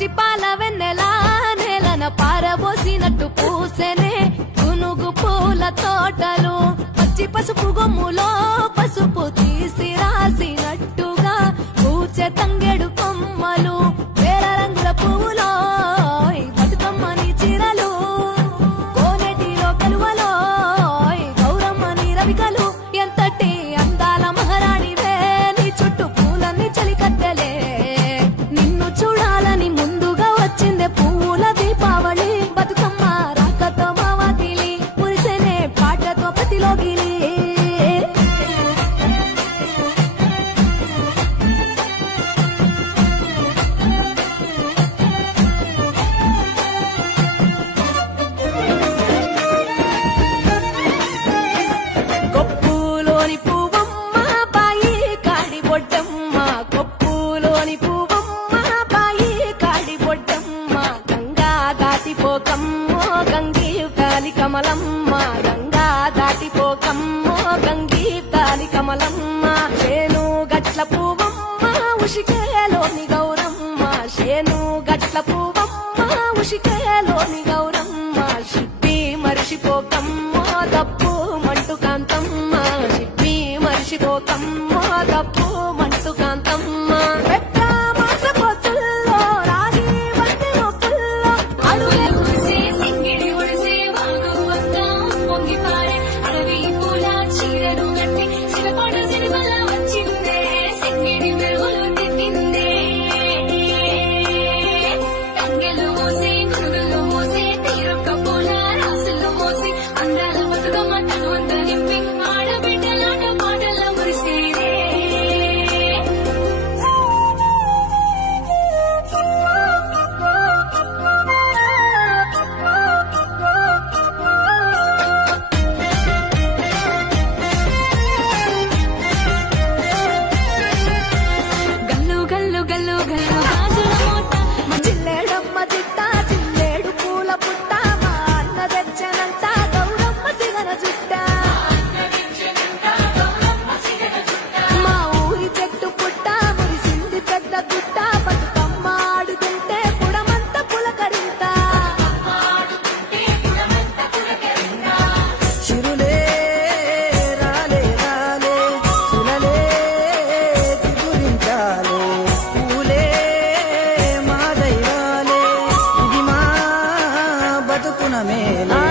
పచ్చి పాల వెన్నెలా నేలన పారబోసినట్టు పూసెనే గునుగు పూల తోటలు పచ్చి పసుపు గొమ్ములో పసుపు తీసి రాసినట్టుగా పూచె తంగెడు కొమ్మలు వేల రంగుల పువ్వులో బతుకమ్మని చిరలు కోనేటిలో కలువలో గౌరమ్మని రవికలు ఎంతటి అందాల మహారాణివే నీ చుట్టూ పూలన్నీ చలికత్తెలే నిన్ను చూడాలని ముందుగా వచ్చిందే పువ్వుల దీపావళి బతుకమ్మ రాకతో మావాతిలి మురిసెనే పాటతో పతిలోగిలి కొప్పులోని పువ్వమ్మ బాయి కాడి బొడ్డమ్మ కొప్పులోని పువ్వమ్మ బాయి కాడి బొడ్డమ్మ గంగా దాటిపోకమ్మో గంగీ కాలి కమలమ్మ గంగా దాటిపోకమ్మో గంగీ కాలి కమలమ్మ శేను గట్ల పువ్వమ్మ ఉషికేలోని గౌరమ్మ శేను గట్ల పువ్వమ్మ ఉషికేలోని గౌరమ్మ షిప్పి మరిషిపోకమ్మో దప్పు మంటు కాంతమ్మ షిప్పి మరిషిపోకమ్మో దప్పు మంటు కాంతమ్మ పెద్ద మాసపోతుల్లో రాగి వంటి మొక్కుల్లో అడుగే ఉడిసే సింగిడి ఉడిసే వాగు వంగ పొంగి పారే అడవి పూల చీరను గట్టి సినపాడు సినిమల వచ్చిందే సింగిడి మెరుగులు తిట్టిందే తంగెలు మోసే గురుగులు మోసే తీరొక్క పూల రాసులు మోసే అందాల బతుకమ్మ తనువంత నింపి ఆడబిడ్డలాట పాటల మురిసేదే గల్లు గల్లు గల్లు గల్లు గాజుల మోట మా చిల్లేడమ్మ చిట్ట చిల్లేడు పూల పుట్ట మా అన్న తెచ్చనంత గౌరమ్మ సిగన చుట్ట మా ఊరి చెట్టు పుట్ట మురిసింది పెద్ద గుట్ట బతుకమ్మ ఆడుతుంటే పుడమంత పులకరింత చిరులే రాలే రాలే సులలే చిగురించాలే పూలే మా దైవాలే ఇది మా బతుకున మేలే